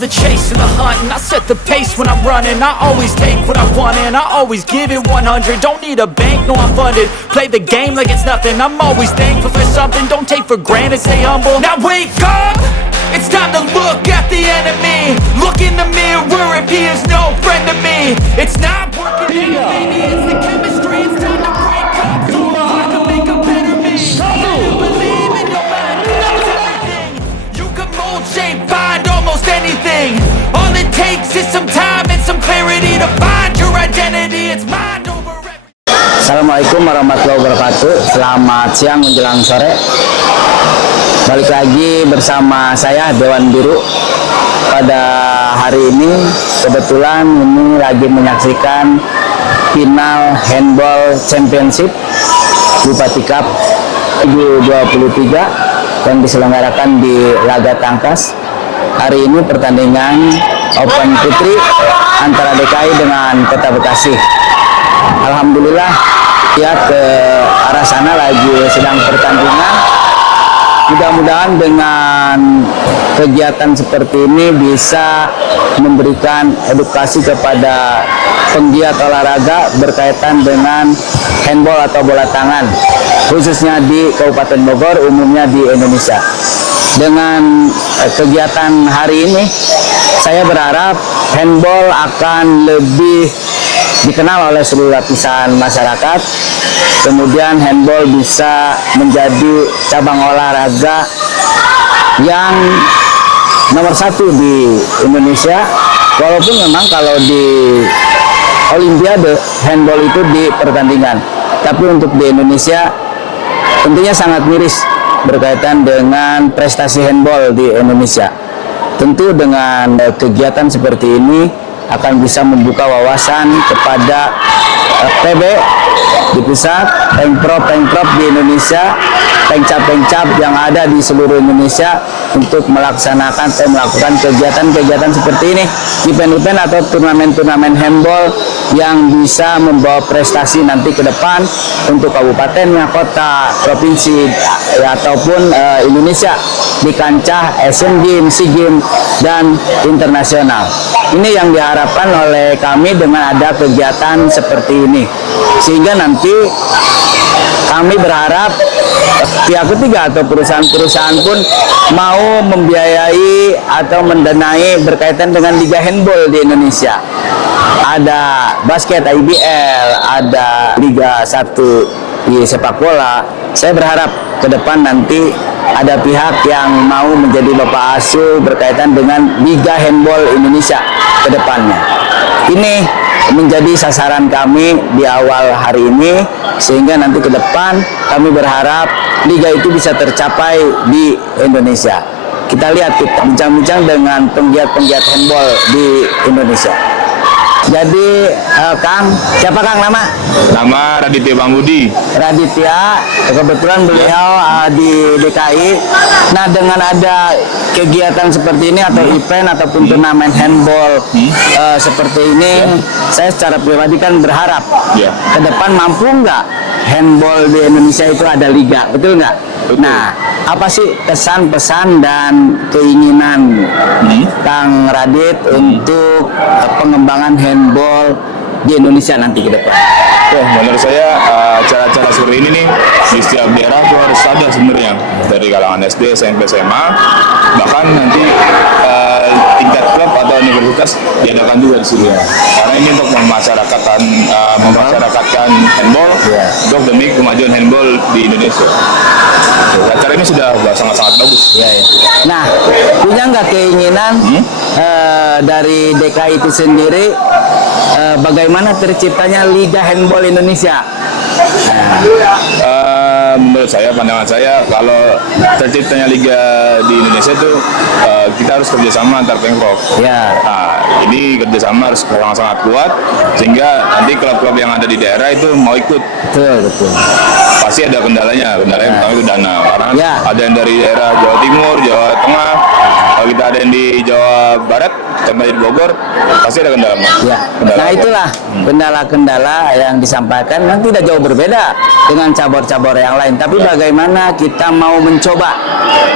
love the chase and the hunt, and I set the pace when I'm running. I always take what I want and I always give it 100. Don't need a bank, no I'm funded. Play the game like it's nothing. I'm always thankful for something. Don't take for granted, stay humble. Now wake up! It's time to look at the enemy. Look in the mirror if he is no friend to me. It's not working out, maybe it's the chemistry. It's time to break up so I can make a better me. I believe in no man knows everything. You can mold, shape, find almost anything. All it takes is some time and some clarity to find your identity. It's mind over everything. Assalamualaikum warahmatullahi wabarakatuh. Selamat siang menjelang sore. Balik lagi bersama saya Dewan Biru. Pada hari ini kebetulan ini lagi menyaksikan final handball championship Bupati Cup 2023 yang diselenggarakan di Laga Tangkas. Hari ini pertandingan Open Putri antara DKI dengan Kota Bekasi. Alhamdulillah lihat ke arah sana lagi sedang pertandingan. Mudah-mudahan dengan kegiatan seperti ini bisa memberikan edukasi kepada penggiat olahraga berkaitan dengan handball atau bola tangan, khususnya di Kabupaten Bogor, umumnya di Indonesia. Dengan kegiatan hari ini, saya berharap handball akan lebih dikenal oleh seluruh lapisan masyarakat. Kemudian handball bisa menjadi cabang olahraga yang nomor satu di Indonesia. Walaupun memang kalau di Olimpiade handball itu di pertandingan, tapi untuk di Indonesia tentunya sangat miris berkaitan dengan prestasi handball di Indonesia. Tentu dengan kegiatan seperti ini akan bisa membuka wawasan kepada PB di pusat, pengprov di Indonesia, pengcap yang ada di seluruh Indonesia untuk melaksanakan atau melakukan kegiatan-kegiatan seperti ini, event-event atau turnamen-turnamen handball yang bisa membawa prestasi nanti ke depan untuk kabupatennya, kota, provinsi, ataupun Indonesia di kancah Asian Games, SEA Games, dan internasional. Ini yang diharapkan oleh kami dengan ada kegiatan seperti ini, sehingga nanti kami berharap pihak ketiga atau perusahaan-perusahaan pun mau membiayai atau mendanai berkaitan dengan liga handball di Indonesia. Ada basket IBL, ada Liga 1 di sepak bola. Saya berharap ke depan nanti ada pihak yang mau menjadi bapak asuh berkaitan dengan Liga Handball Indonesia ke depannya. Ini menjadi sasaran kami di awal hari ini, sehingga nanti ke depan kami berharap liga itu bisa tercapai di Indonesia. Kita lihat, kita bincang-bincang dengan penggiat-penggiat handball di Indonesia. Jadi Kang, siapa Kang nama? Nama Raditya Bang Budi. Raditya, kebetulan beliau di DKI. Nah, dengan ada kegiatan seperti ini atau event ataupun turnamen handball seperti ini, saya secara pribadi kan berharap ke depan mampu nggak handball di Indonesia itu ada liga, betul nggak? Nah, apa sih kesan-pesan dan keinginan Kang Radit untuk pengembangan handball di Indonesia nanti ke depan? Menurut saya acara-acara seperti ini nih di setiap daerah tuh harus ada sebenarnya, dari kalangan SD, SMP, SMA, bahkan nanti tingkat klub atau universitas diadakan juga di sini. Karena ini untuk memasyarakatkan handball, untuk demi kemajuan handball di Indonesia. Acara ini sudah sangat-sangat bagus. Nah, punya nggak keinginan dari DKI itu sendiri bagaimana terciptanya Liga Handball Indonesia? Menurut saya, pandangan saya, kalau terciptanya liga di Indonesia itu kita harus kerjasama antar pemprov. Nah, ini kerjasama harus sangat kuat sehingga nanti klub-klub yang ada di daerah itu mau ikut. Betul. pasti ada kendalanya. Kendalanya pertama itu dana, karena Ya. ada yang dari daerah Jawa Timur, Jawa Tengah, kalau kita ada yang di Jawa Barat, contohnya di Bogor, pasti ada kendala. Ya. Nah itulah kendala-kendala yang disampaikan memang tidak jauh berbeda dengan cabur-cabur yang lain. Tapi bagaimana kita mau mencoba?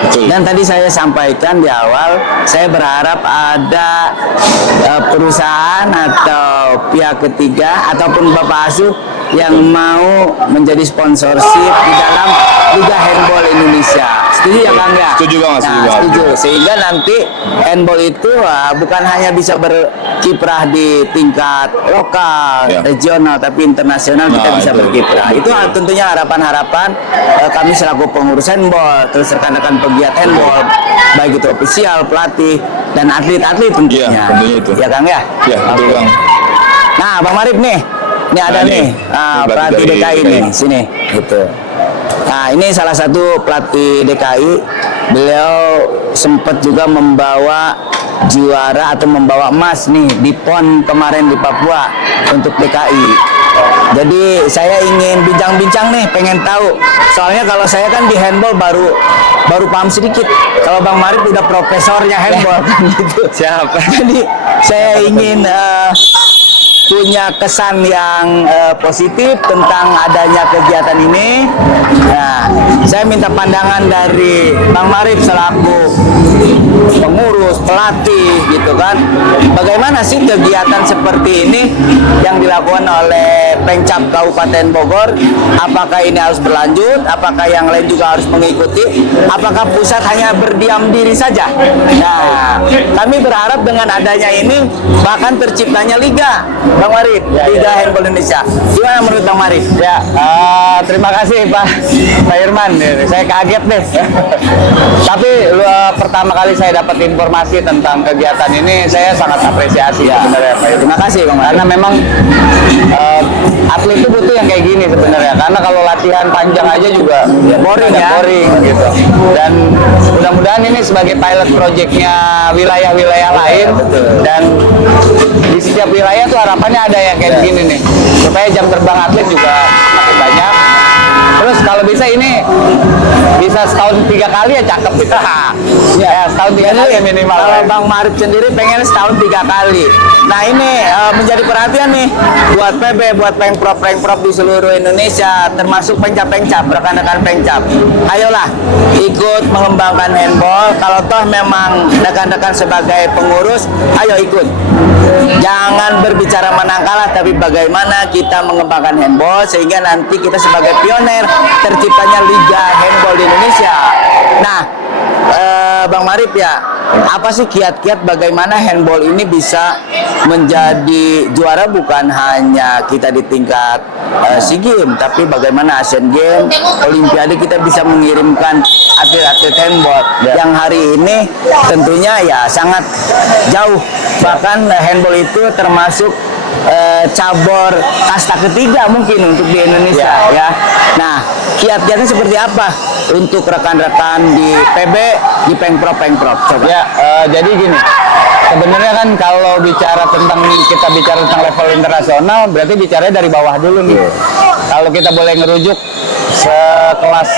Betul. Dan tadi saya sampaikan di awal, saya berharap ada perusahaan atau pihak ketiga ataupun Bapak Asuh yang mau menjadi sponsorship di dalam Liga Handball Indonesia. Setuju ya Kang ya? Setuju Bang, setuju, Nah, Bang. setuju. Sehingga nanti handball itu bukan hanya bisa berkiprah di tingkat lokal, Ya. regional, tapi internasional kita Nah, bisa itu. berkiprah. Itu tentunya harapan-harapan kami selaku pengurus handball, terus rekan-rekan pegiat handball, baik itu ofisial, pelatih, dan atlet-atlet tentunya. Iya, tentunya itu. Ya Kang ya? Ya, betul Oke. Bang. Nah, Bang Marif nih. Ini ada Nah, nih, ini pelatih pelatih dari DKI nih, sini, gitu. Nah, ini salah satu pelatih DKI. Beliau sempat juga membawa juara atau membawa emas nih di PON kemarin di Papua untuk DKI. Jadi saya ingin bincang-bincang nih, pengen tahu. Soalnya kalau saya kan di handball baru paham sedikit. Kalau Bang Marif udah profesornya handball kan gitu. Siapa? Jadi saya ingin punya kesan yang positif tentang adanya kegiatan ini. Nah, saya minta pandangan dari Bang Marif selaku pengurus, pelatih, gitu kan. Bagaimana sih kegiatan seperti ini yang dilakukan oleh Pemcap Kabupaten Bogor? Apakah ini harus berlanjut? Apakah yang lain juga harus mengikuti? Apakah pusat hanya berdiam diri saja? Nah, kami berharap dengan adanya ini bahkan terciptanya liga, Bang Marif, Liga Handball Indonesia. Gimana menurut Bang Marif? Ya, terima kasih Pak Irman. Saya kaget deh. Tapi pertama kali saya dapat informasi tentang kegiatan ini, saya sangat apresiasi sebenarnya Pak Irman. Terima kasih Bang Marif. Karena memang atlet itu butuh yang kayak gini sebenarnya. Karena kalau latihan panjang aja juga boring ya. boring gitu. Dan mudah-mudahan ini sebagai pilot projectnya wilayah-wilayah lain. Dan di setiap wilayah tuh harapannya ada yang kayak begini nih, supaya jam terbang atlet juga makin banyak. Terus kalau bisa ini bisa setahun 3 kali ya cakep kita. Ya, setahun 3 kali ya minimal. Kalau Bang Marif sendiri pengen setahun 3 kali. Nah ini menjadi perhatian nih buat PB, buat Pengprov di seluruh Indonesia, termasuk Pemcap, rekan-rekan Pemcap. Ayolah ikut mengembangkan handball. Kalau toh memang rekan-rekan sebagai pengurus, ayo ikut. Jangan berbicara menang kalah, tapi bagaimana kita mengembangkan handball sehingga nanti kita sebagai pioner terciptanya Liga Handball di Indonesia. Nah, Bang Marif ya, apa sih kiat-kiat bagaimana handball ini bisa menjadi juara bukan hanya kita di tingkat SEA Games, tapi bagaimana Asian Games, Olimpiade kita bisa mengirimkan atlet-atlet handball yang hari ini tentunya ya sangat jauh. Bahkan handball itu termasuk cabur kasta ketiga mungkin untuk di Indonesia ya. Nah, kiat-kiatnya seperti apa untuk rekan-rekan di PB, di Pengprov? Coba. Ya, jadi gini. Sebenarnya kan kalau kita bicara tentang level internasional, berarti bicaranya dari bawah dulu nih. Kalau kita boleh ngerujuk sekelas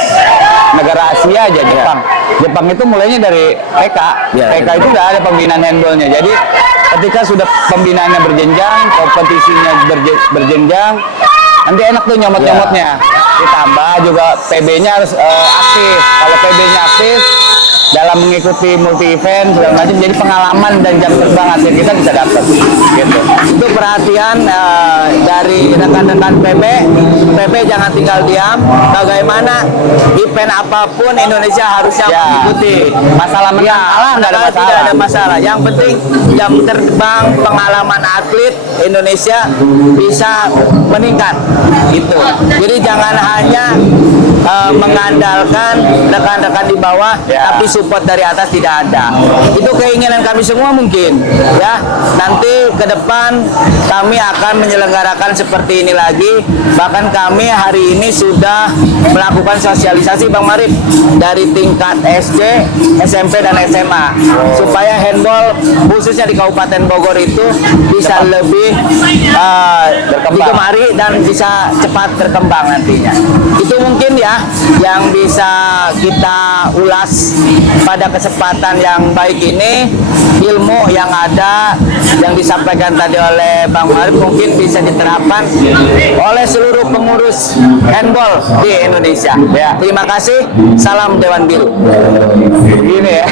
negara Asia aja, Jepang. Jepang itu mulainya dari TK. TK itu udah ada pembinaan handballnya. Jadi ketika sudah pembinaannya berjenjang, kompetisinya berjenjang, nanti enak tuh nyomot-nyomotnya. Ditambah juga PB-nya harus aktif. Kalau PB-nya aktif dalam mengikuti multi event segala macam, jadi pengalaman dan jam terbang atlet kita bisa dapat gitu. Itu perhatian dari rekan-rekan PB jangan tinggal diam. Bagaimana event apapun Indonesia harusnya mengikuti. Masalah menang kalah nggak ada masalah. Tidak ada masalah. Yang penting jam terbang, pengalaman atlet Indonesia bisa meningkat. Gitu. Jadi jangan hanya mengandalkan rekan-rekan di bawah, tapi support dari atas tidak ada. Itu keinginan kami semua mungkin, ya. Nanti ke depan kami akan menyelenggarakan seperti ini lagi. Bahkan kami hari ini sudah melakukan sosialisasi Bang Marif dari tingkat SD, SMP dan SMA supaya handball khususnya di Kabupaten Bogor itu bisa lebih digemari dan bisa cepat berkembang nantinya. Itu mungkin ya yang bisa kita ulas pada kesempatan yang baik ini. Ilmu yang ada yang disampaikan tadi oleh Bang Marif mungkin bisa diterapkan oleh seluruh pengurus handball di Indonesia. Ya, terima kasih. Salam Dewan Biru. Gini ya.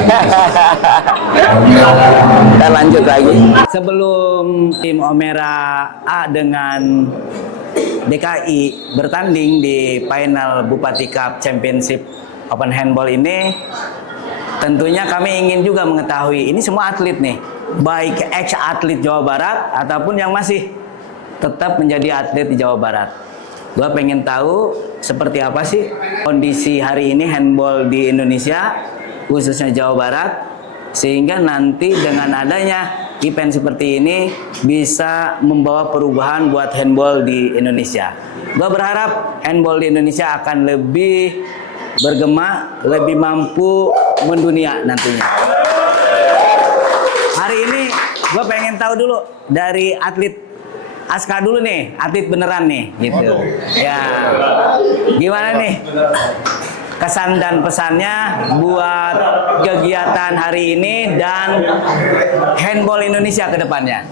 Kita lanjut lagi. Sebelum tim Omera A dengan DKI bertanding di final Bupati Cup Championship Open Handball ini, tentunya kami ingin juga mengetahui ini semua atlet nih, baik ex-atlet Jawa Barat ataupun yang masih tetap menjadi atlet di Jawa Barat. Gua pengen tahu seperti apa sih kondisi hari ini handball di Indonesia, khususnya Jawa Barat, sehingga nanti dengan adanya event seperti ini bisa membawa perubahan buat handball di Indonesia. Gua berharap handball di Indonesia akan lebih bergema, lebih mampu mendunia nantinya. Hari ini gue pengen tahu dulu dari atlet Aska dulu nih, atlet beneran nih, gitu. Ya, gimana nih kesan dan pesannya buat kegiatan hari ini dan handball Indonesia ke depannya?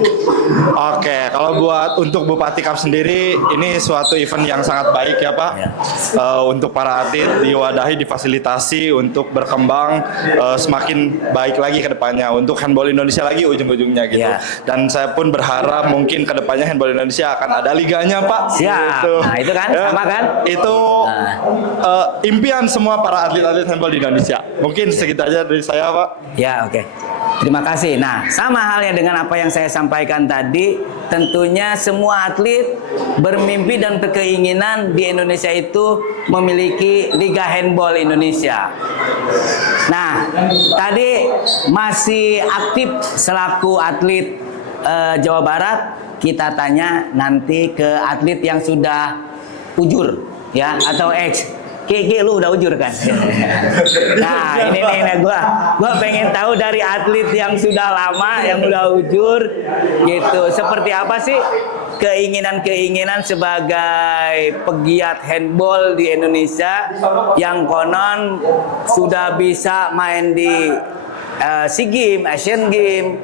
Oke, kalau buat untuk Bupati Cup sendiri, ini suatu event yang sangat baik ya Pak. Untuk para atlet diwadahi, difasilitasi untuk berkembang semakin baik lagi ke depannya. Untuk handball Indonesia lagi ujung-ujungnya gitu. Dan saya pun berharap mungkin ke depannya handball Indonesia akan ada liganya Pak. Siap. Gitu. Nah itu kan, sama kan? Itu impian semua para atlet-atlet handball di Indonesia. Mungkin segitu aja dari saya Pak. Ya, oke. Terima kasih. Nah, sama halnya dengan apa yang saya sampaikan tadi, tentunya semua atlet bermimpi dan berkeinginan di Indonesia itu memiliki Liga Handball Indonesia. Nah, tadi masih aktif selaku atlet Jawa Barat, kita tanya nanti ke atlet yang sudah ujur ya atau ex. Ki, lu udah ujur kan? Nah, ini nih gua pengen tahu dari atlet yang sudah lama, yang udah ujur, gitu. Seperti apa sih keinginan-keinginan sebagai pegiat handball di Indonesia yang konon sudah bisa main di SEA Games, Asian Games,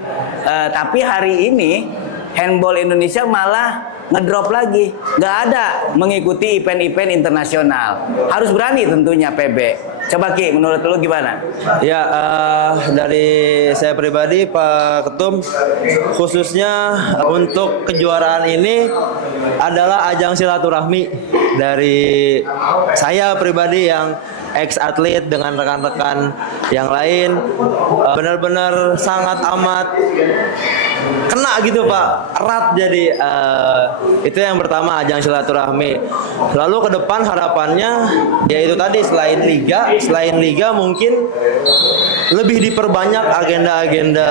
tapi hari ini handball Indonesia malah ngedrop lagi, nggak ada mengikuti event-event internasional. Harus berani tentunya PB. Coba Ki, menurut lu gimana? Ya, dari saya pribadi Pak Ketum, khususnya untuk kejuaraan ini adalah ajang silaturahmi dari saya pribadi yang ex-atlet dengan rekan-rekan yang lain. Benar-benar sangat amat kena gitu Pak, erat. Jadi itu yang pertama, ajang silaturahmi. Lalu ke depan harapannya yaitu tadi selain liga mungkin lebih diperbanyak agenda-agenda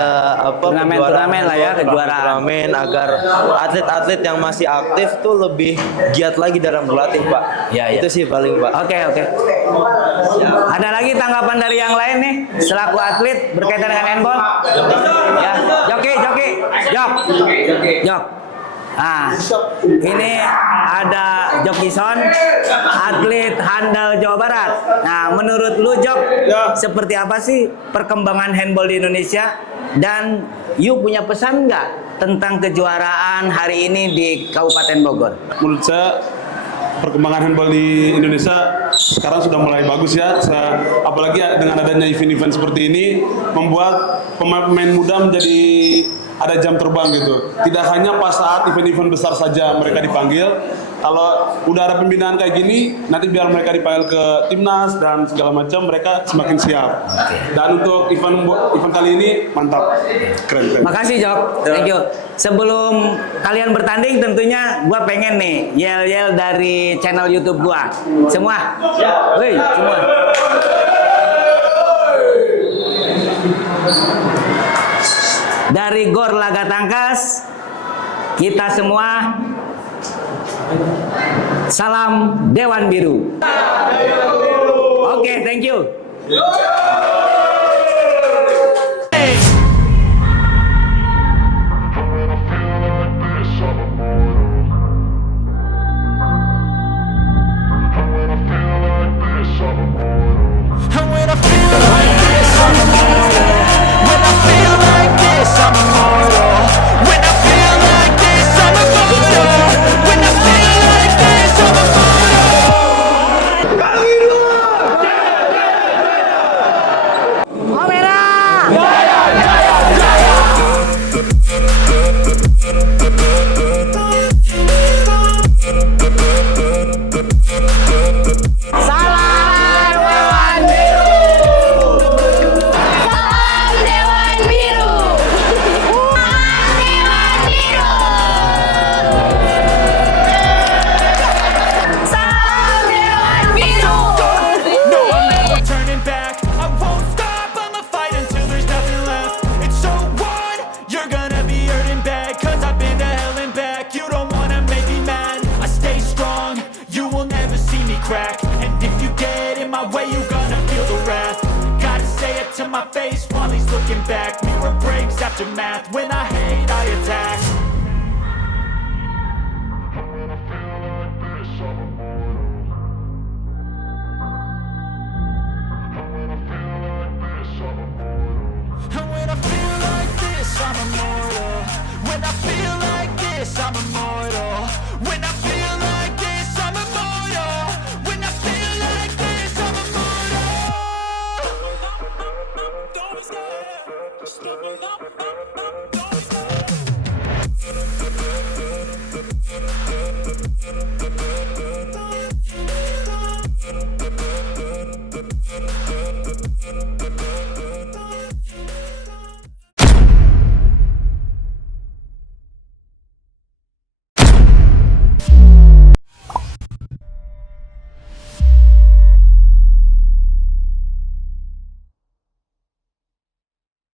turnamen lah ya, kejuaraan. Turnamen agar atlet-atlet yang masih aktif tuh lebih giat lagi dalam berlatih Pak. Ya, itu sih paling Pak. Oke. Ada lagi tanggapan dari yang lain nih selaku atlet berkaitan dengan handball? Ya, Joki. Jok. Nah, ini ada Jokison, atlet handal Jawa Barat. Nah, menurut lu Jok, seperti apa sih perkembangan handball di Indonesia? Dan you punya pesan nggak tentang kejuaraan hari ini di Kabupaten Bogor? Menurut saya perkembangan handball di Indonesia sekarang sudah mulai bagus ya. Apalagi dengan adanya event-event seperti ini membuat pemain muda menjadi ada jam terbang gitu. Tidak hanya pas saat event-event besar saja mereka dipanggil. Kalau udah ada pembinaan kayak gini, nanti biar mereka dipanggil ke timnas dan segala macam, mereka semakin siap. Dan untuk event kali ini mantap, keren. Makasih Jok, thank you. Sebelum kalian bertanding, tentunya gua pengen nih yel-yel dari channel YouTube gua. Semua Woi, semua. Dari Gor Laga Tangkas, kita semua salam Dewan Biru. Oke, thank you. And when I feel like this, I'm immortal. When I feel like this, I'm immortal. When I feel like this, I'm immortal. When I feel like this, I'm Salam Dewan Biru. Salam Dewan Biru. No, I'm never turning back. I won't stop, I'ma fight until there's nothing left. It's so on, you're gonna be hurting bad. Cause I've been to hell and back. You don't wanna make me mad. I stay strong, you will never see me crack. And if you get in my way, you're gonna feel the wrath. Gotta say it to my face while he's looking back. Mirror breaks after math. When I